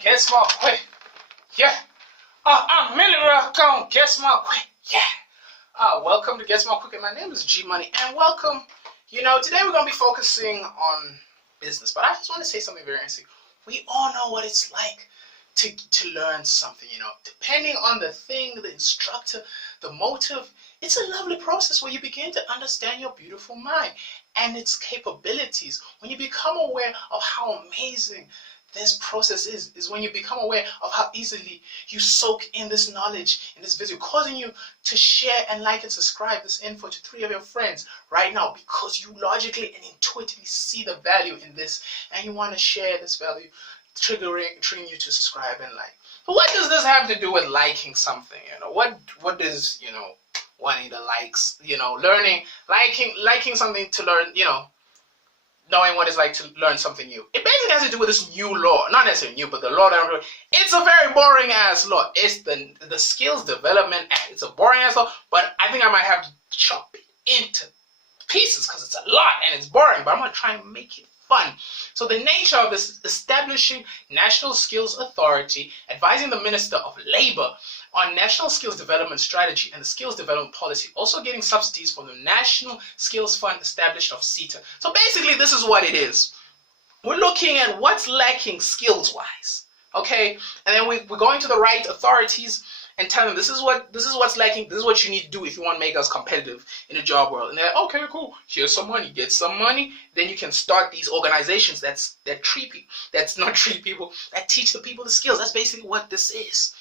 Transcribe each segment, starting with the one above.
get smart quick. Yeah. I'm Millie Rock on Get Smart Quick. Yeah. Welcome to Get Smart Quick, and my name is G Money, and welcome. Today we're gonna be focusing on business, but I just want to say something very interesting. We all know what it's like to learn something. Depending on the thing, the instructor, the motive, it's a lovely process where you begin to understand your beautiful mind and its capabilities. When you become aware of how amazing this process is when you become aware of how easily you soak in this knowledge in this video, causing you to share and like and subscribe this info to 3 of your friends right now, because you logically and intuitively see the value in this and you want to share this value, triggering you to subscribe and like. But what does this have to do with liking something? What does wanting the likes, learning, liking something to learn, knowing what it's like to learn something new. It basically has to do with this new law. Not necessarily new, but the law that I'm doing. It's a very boring ass law. It's the Skills Development Act. It's a boring ass law, but I think I might have to chop it into pieces because it's a lot and it's boring, but I'm going to try and make it fun. So the nature of this is establishing National Skills Authority, advising the Minister of Labor on National Skills Development Strategy and the Skills Development Policy, also getting subsidies from the National Skills Fund established of SETA. So basically, this is what it is. We're looking at what's lacking skills-wise, okay? And then we're going to the right authorities and telling them this is what's lacking, this is what you need to do if you want to make us competitive in the job world. And they're like, okay, cool, here's some money, get some money, then you can start these organizations that teach the people the skills. That's basically what this is.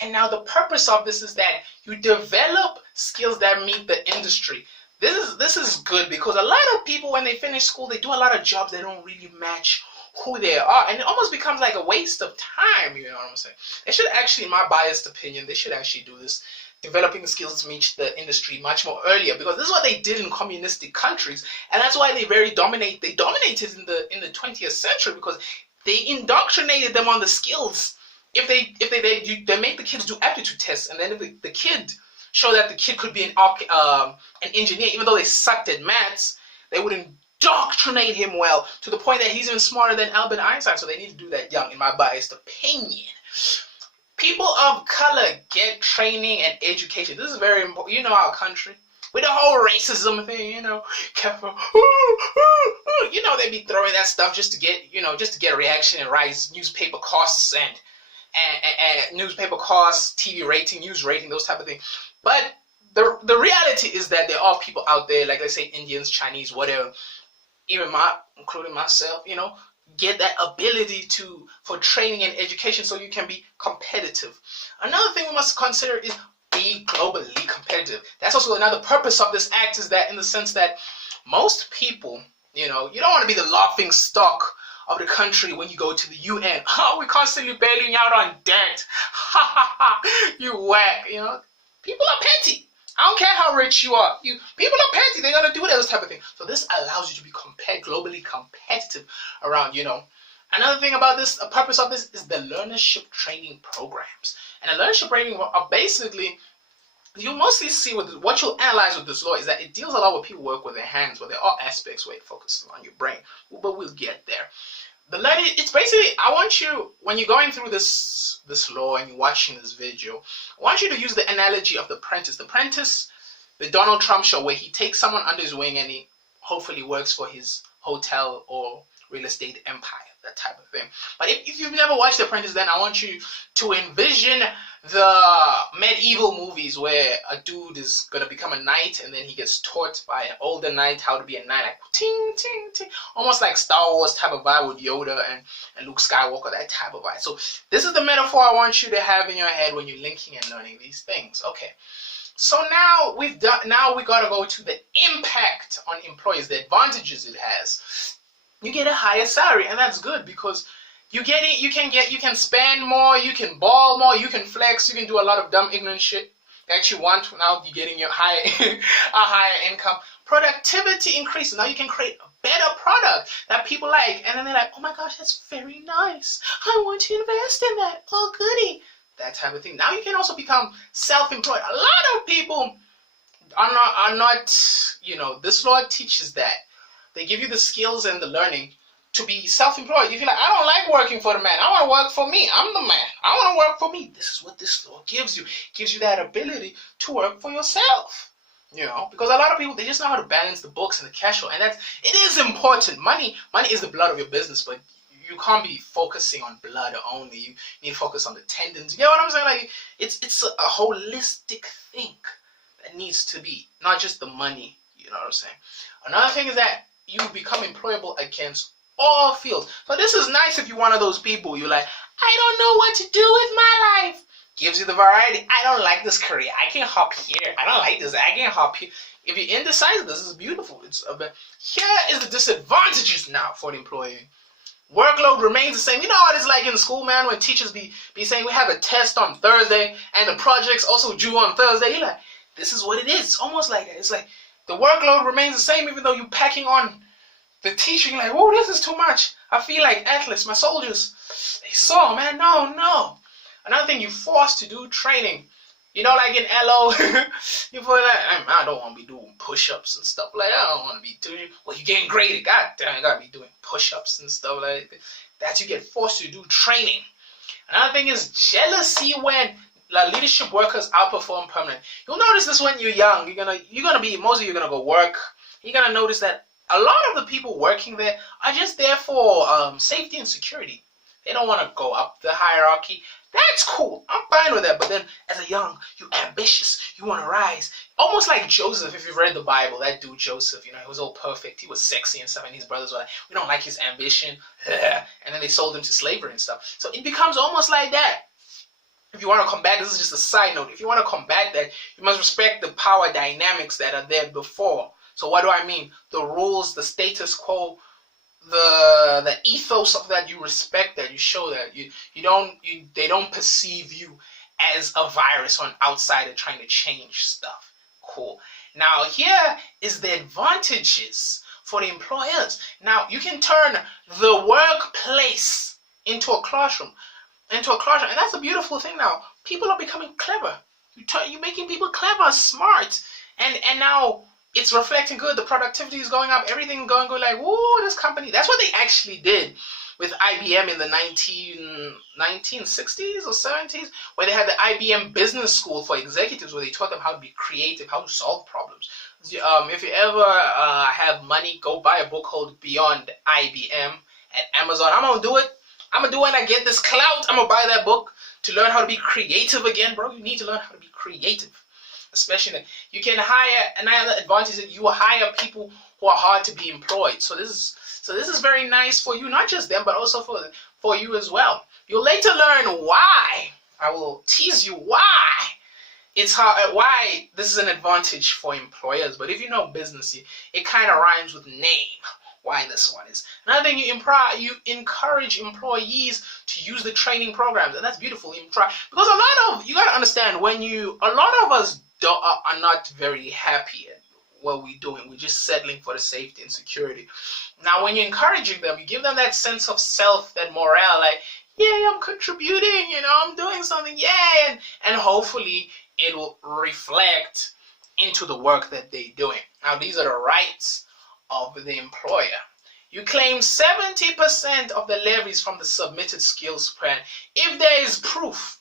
And now the purpose of this is that you develop skills that meet the industry. This is good because a lot of people, when they finish school, they do a lot of jobs that don't really match who they are, and it almost becomes like a waste of time. You know what I'm saying? They should actually, in my biased opinion, they should actually do this, developing the skills to meet the industry much more earlier, because this is what they did in communistic countries, and that's why they dominated in the 20th century, because they indoctrinated them on the skills. If they make the kids do aptitude tests, and then if the kid show that the kid could be an engineer, even though they sucked at maths, they would indoctrinate him well to the point that he's even smarter than Albert Einstein. So they need to do that young, in my biased opinion. People of color get training and education. This is very important. Our country, with the whole racism thing, careful. They be throwing that stuff just to get a reaction and rise newspaper costs and newspaper costs, TV rating, news rating, those type of things. But the reality is that there are people out there, like I say, Indians, Chinese, whatever, even including myself, get that ability for training and education so you can be competitive. Another thing we must consider is be globally competitive. That's also another purpose of this act, is that in the sense that most people, you don't want to be the laughing stock of the country when you go to the UN. Oh, we're constantly bailing out on debt. You whack. People are petty. I don't care how rich you are. People are petty. They're gonna do those type of things. So this allows you to be globally competitive around. Another thing about this, a purpose of this, is the learnership training programs. And the learnership training are basically, you mostly see what you'll analyze with this law is that it deals a lot with people who work with their hands, but there are aspects where it focuses on your brain. But we'll get there. The learning, it's basically, I want you, when you're going through this law and you're watching this video, I want you to use the analogy of The Apprentice. The Apprentice, the Donald Trump show, where he takes someone under his wing and he hopefully works for his hotel or real estate empire, that type of thing. But if you've never watched The Apprentice, then I want you to envision the medieval movies where a dude is going to become a knight and then he gets taught by an older knight how to be a knight, like ting, ting, ting, almost like Star Wars type of vibe with Yoda and Luke Skywalker, that type of vibe. So this is the metaphor I want you to have in your head when you're linking and learning these things. Okay. So now we got to go to the impact on employers, the advantages it has. You get a higher salary, and that's good because you can spend more, you can ball more, you can flex, you can do a lot of dumb ignorant shit that you want. Now you're getting your a higher income. Productivity increases. Now you can create a better product that people like, and then they're like, oh my gosh, that's very nice. I want to invest in that. Oh goody. That type of thing. Now you can also become self-employed. A lot of people are not, this law teaches that. They give you the skills and the learning to be self-employed. If you're like, I don't like working for the man, I want to work for me. I'm the man. I want to work for me. This is what this law gives you. It gives you that ability to work for yourself. Because a lot of people, they just know how to balance the books and the cash flow, and it is important. Money is the blood of your business, but you can't be focusing on blood only. You need to focus on the tendons. You know what I'm saying? Like it's a holistic thing that needs to be, not just the money. You know what I'm saying? Another thing is that you become employable against all fields. So this is nice if you're one of those people. You're like, I don't know what to do with my life. Gives you the variety. I don't like this career. I can hop here. I don't like this. I can hop here. If you're indecisive, this is beautiful. Here is the disadvantages now for the employee. Workload remains the same. You know what it's like in school, man, when teachers be saying we have a test on Thursday and the project's also due on Thursday. You're like, this is what it is. It's almost like that. It's like the workload remains the same even though you're packing on the teacher. You're like, oh, this is too much. I feel like athletes, my soldiers. They saw, man, no. Another thing, you're forced to do training. Like in LO, you feel like, I don't want to be doing push-ups and stuff like that. I don't want to be doing, well, you're getting graded. God damn, you got to be doing push-ups and stuff like that. You get forced to do training. Another thing is jealousy when leadership workers outperform permanent. You'll notice this when you're young. Most of you are going to go work. You're going to notice that a lot of the people working there are just there for safety and security. They don't want to go up the hierarchy. That's cool. I'm fine with that. But then as a young, you're ambitious. You want to rise. Almost like Joseph, if you've read the Bible. That dude Joseph, he was all perfect. He was sexy and stuff. And his brothers were like, we don't like his ambition. And then they sold him to slavery and stuff. So it becomes almost like that. If you want to combat, this is just a side note. If you want to combat that, you must respect the power dynamics that are there before. So what do I mean? The rules, the status quo, the ethos of that, you respect that, you show that they don't perceive you as a virus or an outsider trying to change stuff. Cool. Now here is the advantages for the employers. Now you can turn the workplace into a classroom, and that's a beautiful thing. Now people are becoming clever. You're making people clever, smart, and now it's reflecting good. The productivity is going up. Everything going good. Like, whoa, this company. That's what they actually did with IBM in the 1960s or 70s, where they had the IBM Business School for executives, where they taught them how to be creative, how to solve problems. If you ever have money, go buy a book called Beyond IBM at Amazon. I'm going to do it. When I get this clout, I'm going to buy that book to learn how to be creative again, bro. You need to learn how to be creative. Especially, you can hire, another advantage is that you will hire people who are hard to be employed. So this is very nice for you, not just them, but also for you as well. You'll later learn why. I will tease you why why this is an advantage for employers. But if you know business, it kind of rhymes with name. Why this one is. Another thing, you encourage employees to use the training programs, and that's beautiful. Because you gotta understand, a lot of us are not very happy at what we're doing. We're just settling for the safety and security. Now, when you're encouraging them, you give them that sense of self, that morale, like, yeah, I'm contributing, I'm doing something, yeah, and hopefully it will reflect into the work that they're doing. Now, these are the rights of the employer. You claim 70% of the levies from the submitted skills plan if there is proof.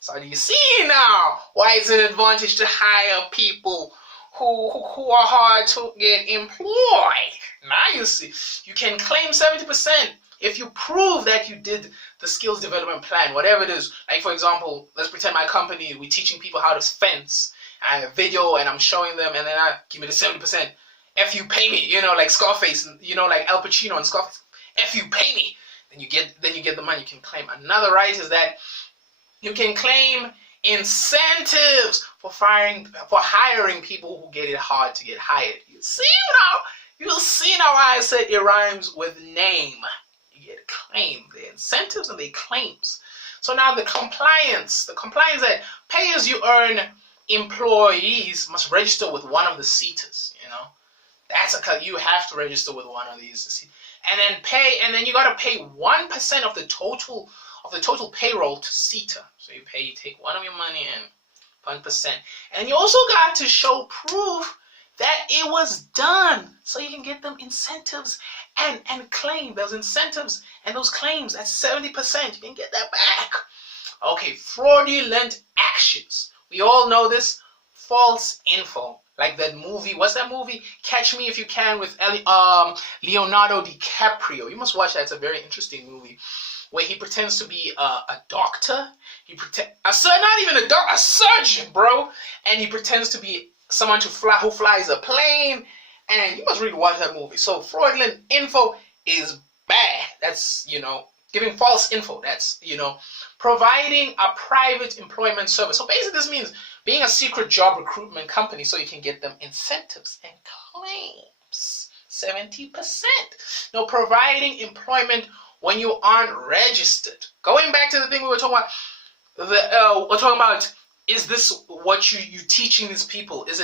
So do you see now why it's an advantage to hire people who are hard to get employed? Now you see, you can claim 70% if you prove that you did the skills development plan, whatever it is. Like, for example, let's pretend my company, we're teaching people how to fence. I have a video and I'm showing them, and then I give me the 70%. If you pay me, like Scarface, like Al Pacino and Scarface. If you pay me, then you get the money. You can claim. Another right is that you can claim incentives for hiring people who get it hard to get hired. You see now why I said it rhymes with name. You get claim, the incentives and the claims. So now the compliance that pay as you earn employees must register with one of the SETAs. You have to register with one of these, and then you gotta pay 1% of the total payroll to SETA. So you take one of your money and 1%, and you also got to show proof that it was done, so you can get them incentives and claim those incentives and those claims at 70%. You can get that back. Okay, fraudulent actions. We all know this. False info. Like that movie. What's that movie? Catch Me If You Can with Leonardo DiCaprio. You must watch that. It's a very interesting movie where he pretends to be a doctor. Not even a doctor, a surgeon, bro. And he pretends to be someone who flies a plane. And you must really watch that movie. So fraudulent info is bad. That's, giving false info. That's, providing a private employment service. So basically this means being a secret job recruitment company so you can get them incentives and claims. 70%. No, providing employment when you aren't registered. Going back to the thing we were talking about, is this what you teaching these people? Is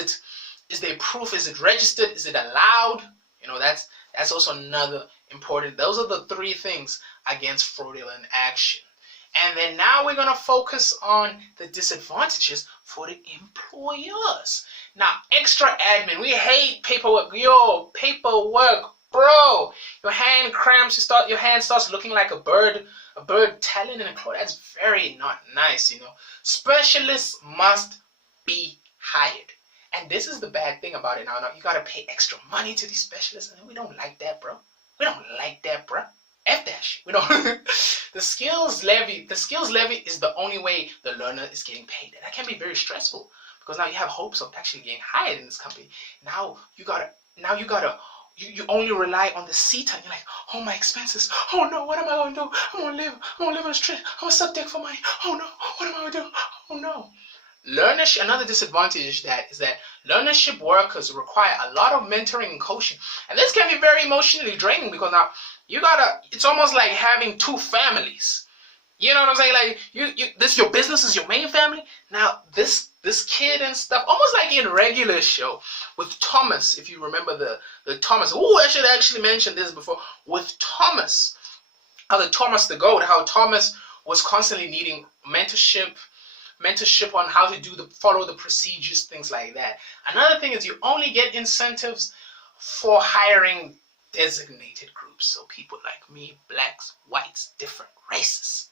there proof? Is it registered? Is it allowed? That's also another important. Those are the three things against fraudulent action. And then now we're going to focus on the disadvantages for the employers. Now, extra admin. We hate paperwork. Yo, paperwork, bro. Your hand cramps. Your hand starts looking like a bird talon in a cloth. That's very not nice, Specialists must be hired. And this is the bad thing about it now. You got to pay extra money to these specialists. And we don't like that, bro. We don't like that, bro. F that shit. We don't. The skills levy is the only way the learner is getting paid. And that can be very stressful because now you have hopes of actually getting hired in this company. Now you only rely on the CETA and you're like, oh, my expenses. Oh no, what am I going to do? I'm going to live on the street. I'm going to suck dick for money. Oh no, what am I going to do? Oh no. Learnership, another disadvantage is that learnership workers require a lot of mentoring and coaching. And this can be very emotionally draining because now it's almost like having two families. You know what I'm saying? Like your business is your main family. Now this kid and stuff, almost like in regular show with Thomas, if you remember the Thomas. Oh, I should actually mention this before. With Thomas, Thomas the goat, how Thomas was constantly needing mentorship on how to follow the procedures, things like that. Another thing is you only get incentives for hiring designated groups. So people like me, blacks, whites, different races.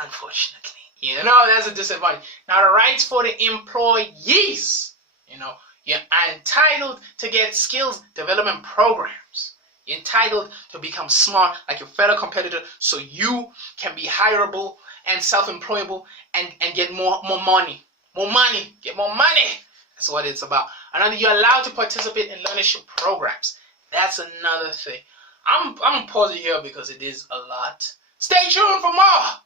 Unfortunately, that's a disadvantage. Now the rights for the employees, you're entitled to get skills development programs. You're entitled to become smart like your fellow competitor so you can be hireable and self-employable and get more money. Get more money. That's what it's about. Another, you're allowed to participate in learnership programs. That's another thing. I'm gonna pause it here because it is a lot. Stay tuned for more.